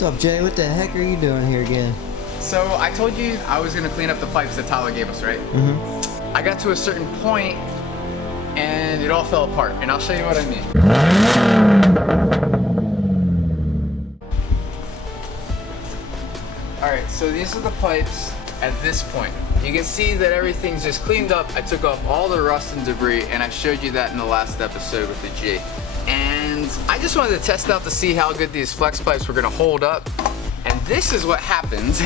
What's up, Jay? What the heck are you doing here again? So I told you I was gonna clean up the pipes that Tyler gave us, right? Mm-hmm. I got to a certain point and it all fell apart, and I'll show you what I mean. Alright, so these are the pipes at this point. You can see that everything's just cleaned up. I took off all the rust and debris, and I showed you that in the last episode with the G. And I just wanted to test out to see how good these flex pipes were gonna hold up. And this is what happened.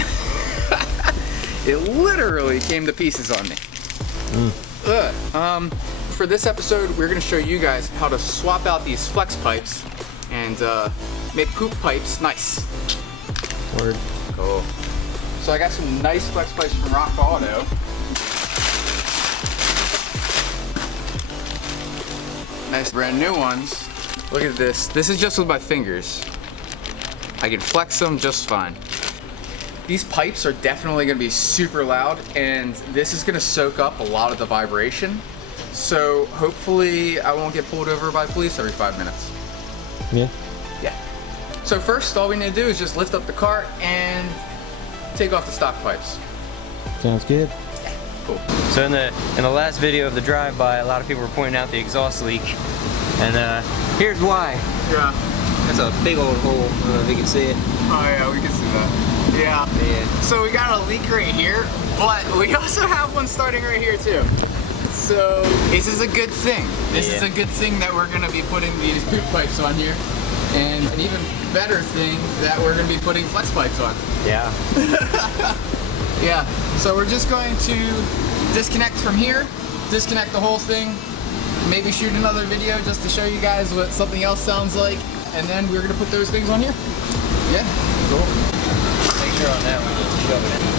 It literally came to pieces on me. For this episode, we're gonna show you guys how to swap out these flex pipes and make poop pipes nice. Word. Cool. So I got some nice flex pipes from Rock Auto. Nice brand new ones. Look at this. This is just with my fingers. I can flex them just fine. These pipes are definitely gonna be super loud, and this is gonna soak up a lot of the vibration. So hopefully I won't get pulled over by police every 5 minutes. Yeah. Yeah. So first, all we need to do is just lift up the cart and take off the stock pipes. Sounds good. Yeah. Cool. So in the last video of the drive-by, a lot of people were pointing out the exhaust leak, and here's why. Yeah. That's a big old hole. I don't know if you can see it. Oh yeah, we can see that. Yeah. Yeah. So we got a leak right here, but we also have one starting right here too. So this is a good thing. This is a good thing that we're gonna be putting these poop pipes on here. And an even better thing that we're gonna be putting flex pipes on. Yeah. Yeah. So we're just going to disconnect from here, disconnect the whole thing, maybe shoot another video just to show you guys what something else sounds like, and then we're gonna put those things on here. Yeah. Cool. Make sure on that one, just shove it in.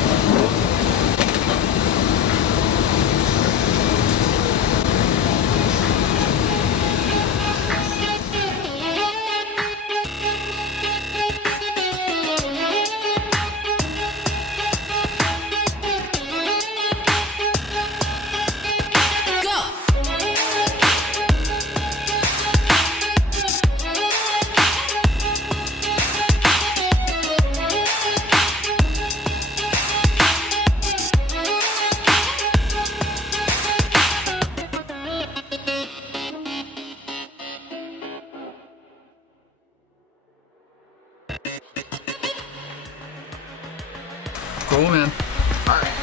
Cool, man. All right.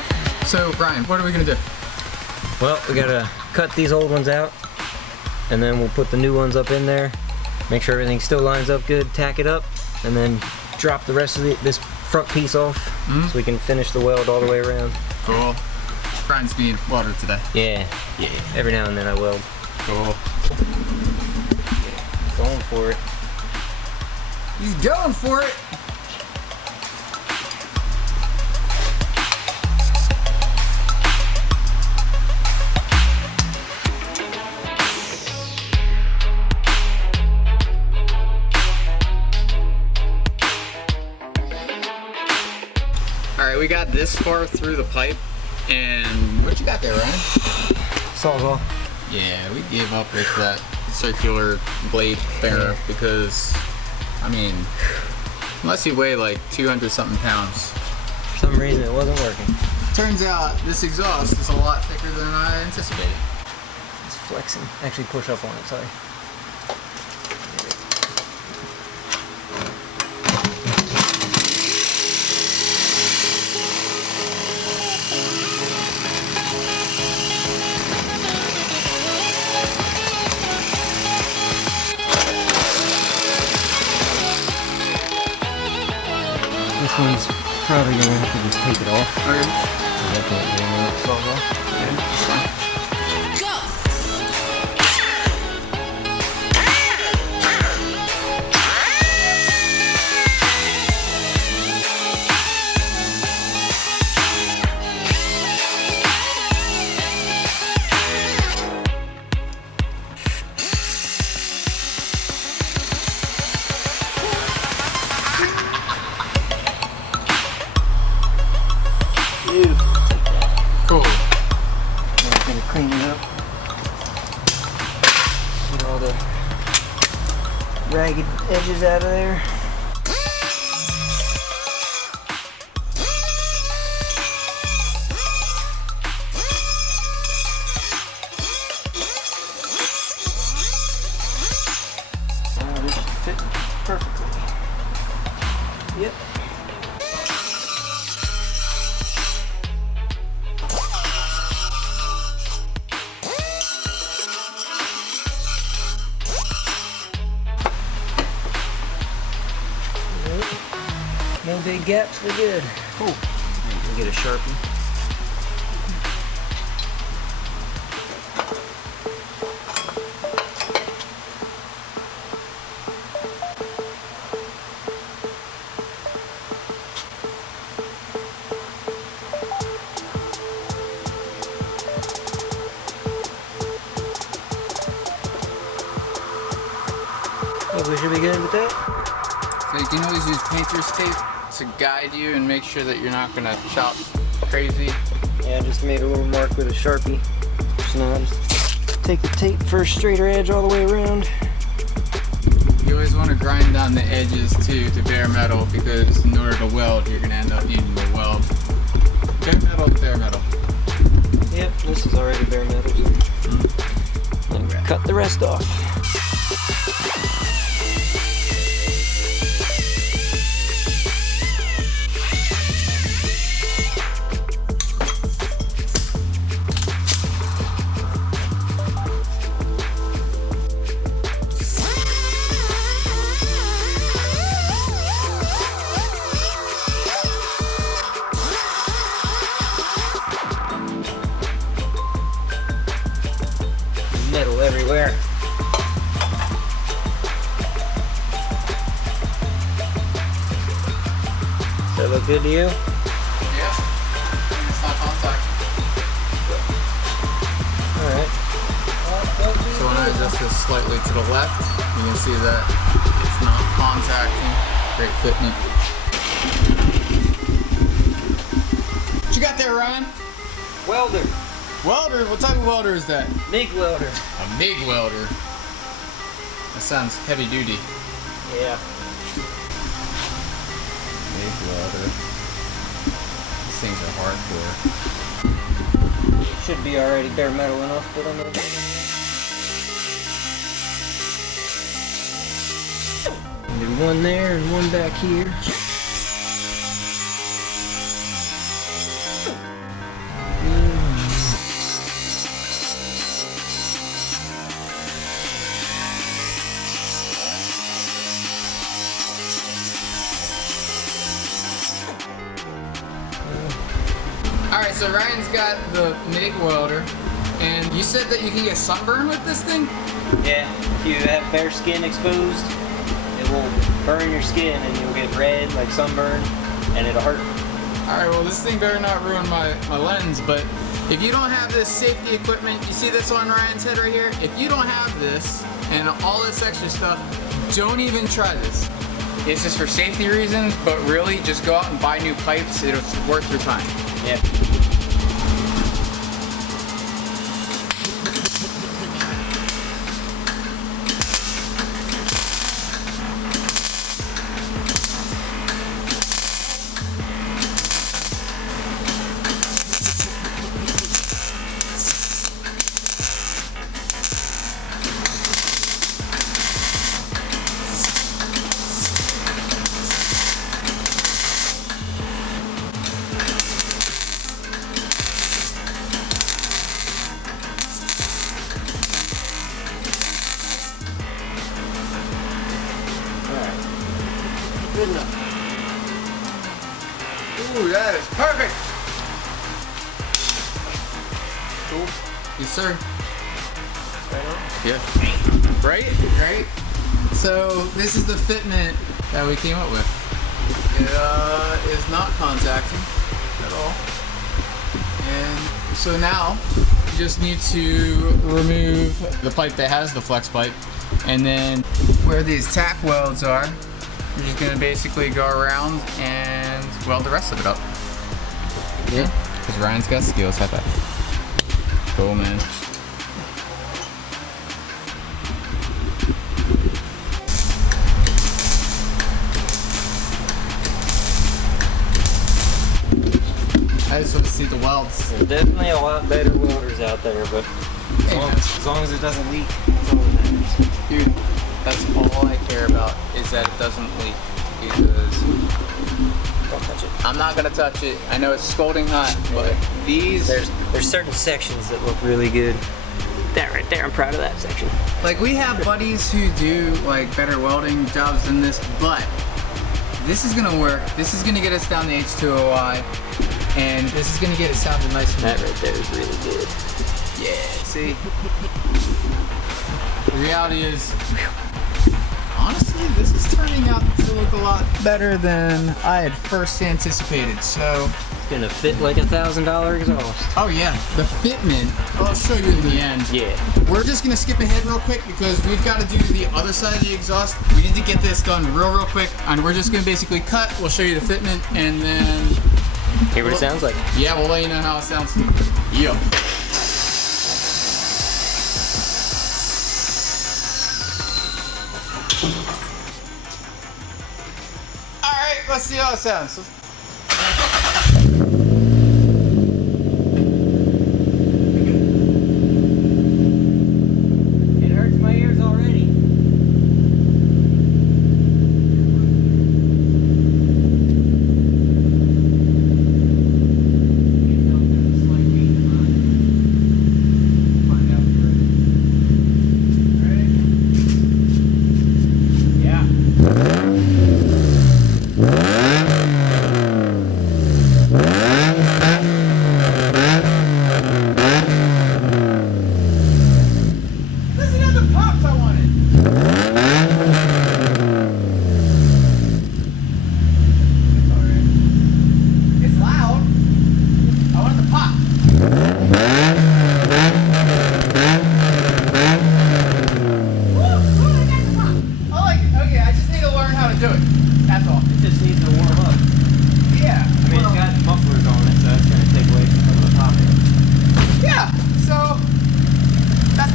So, Brian, what are we gonna do? Well, we gotta cut these old ones out, and then we'll put the new ones up in there. Make sure everything still lines up good, tack it up, and then drop the rest of this front piece off so we can finish the weld all the way around. Cool. Brian's being watered today. Yeah. Yeah. Every now and then I weld. Cool. Going for it. He's going for it. Alright, we got this far through the pipe, and what you got there, Ryan? Sawzall. Yeah, we gave up with that circular blade bearer because, I mean, unless you weigh like 200 something pounds. For some reason it wasn't working. Turns out this exhaust is a lot thicker than I anticipated. It's flexing. Actually push up on it, sorry. This one's probably gonna have to just take it off. Okay. Definitely Sawzall. Yeah, that's fine. Cool. Now I'm gonna clean it up. Get all the ragged edges out of there. perfectly. Yep. No big gaps, we're good. Oh, we'll get a Sharpie. Think we should be good with that? So you can always use painter's tape to guide you and make sure that you're not gonna chop crazy. Yeah, I just made a little mark with a Sharpie. So now I just take the tape for a straighter edge all the way around. You always want to grind down the edges too to bare metal, because in order to weld, you're gonna end up needing to weld bare metal to bare metal. Yep, this is already bare metal. So cut the rest off. Metal everywhere. Does that look good to you? Yes. It's not contact. Alright. So when I adjust this slightly to the left, you can see that it's not contacting. Great fitment. What you got there, Ryan? Welder. Welder? What type of welder is that? Mig Welder. A Mig Welder. That sounds heavy duty. Yeah. Mig Welder. These things are hardcore. Should be already bare metal enough, but I'm gonna do one there and one back here. Alright, so Ryan's got the Mig Welder, and you said that you can get sunburn with this thing? Yeah, if you have bare skin exposed, it will burn your skin and you'll get red like sunburn and it'll hurt. Alright, well this thing better not ruin my lens, but if you don't have this safety equipment, you see this on Ryan's head right here? If you don't have this and all this extra stuff, don't even try this. It's just for safety reasons, but really just go out and buy new pipes. It's worth your time. Yeah. Good enough. Ooh, that is perfect. Cool. Yes, sir. Yeah. Right? Right? So this is the fitment that we came up with. It is not contacting at all. And so now you just need to remove the pipe that has the flex pipe, and then where these tack welds are, you're just gonna basically go around and weld the rest of it up. Yeah. Because Ryan's got skills at that. Cool, man. I just want to see the welds. There's definitely a lot better welders out there, but as long as it doesn't leak, that's all that matters. Dude, That's all I care about, is that it doesn't leak. Because Don't touch it. I'm not gonna touch it. I know it's scalding hot, but these, There's certain sections that look really good. That right there, I'm proud of that section. like, we have buddies who do like better welding jobs than this, but this is gonna work. This is gonna get us down the H2OI, and this is gonna get it sounding nice and That right there is really good. yeah, see? The reality is, honestly, this is turning out to look a lot better than I had first anticipated. So, It's gonna fit like $1,000 exhaust. oh yeah, the fitment, I'll show you in the end. Yeah. We're just gonna skip ahead real quick because we've got to do the other side of the exhaust. We need to get this done real quick, and we're just gonna basically cut. We'll show you the fitment, and then Hear what it sounds like. yeah, we'll let you know how it sounds. Yo. All right, let's see how it sounds. It hurts my ears already.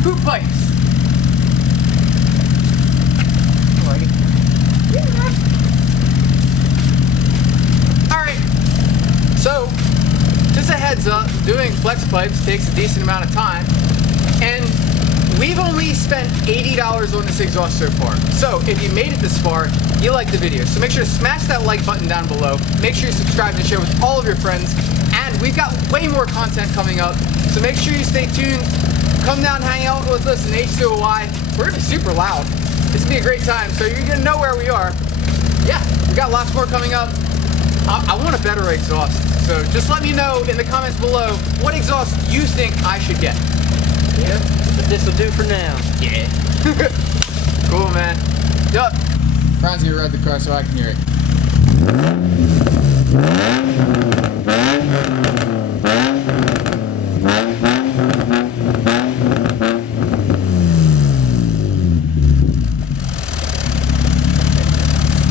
Poop pipes. Alright, so just a heads up, doing flex pipes takes a decent amount of time, and we've only spent $80 on this exhaust so far. So if you made it this far, you like the video. So make sure to smash that like button down below, make sure you subscribe and share with all of your friends, and we've got way more content coming up, so make sure you stay tuned. Come down, hang out with us in H2OI. We're gonna be super loud. It's gonna be a great time, so you're gonna know where we are. Yeah, we got lots more coming up. I want a better exhaust, so just let me know in the comments below what exhaust you think I should get. Yeah, but this will do for now. Yeah. Cool, man. Yup. Ron's gonna rev the car so I can hear it.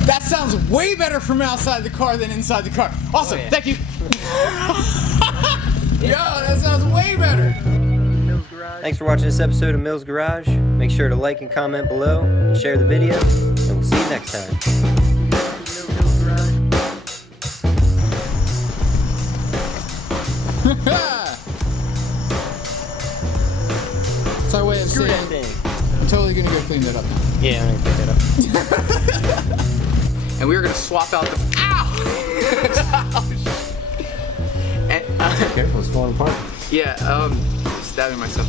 That sounds way better from outside the car than inside the car. Awesome, Oh, yeah. thank you. Yo, that sounds way better. Thanks for watching this episode of Mills Garage. Make sure to like and comment below and share the video, and we'll see you next time. It's our way of Screw that saying thing. I'm totally gonna go clean that up now. Yeah, I'm gonna pick that up. And we were gonna swap out the. Ow! And, Careful, it's falling apart. yeah, stabbing myself.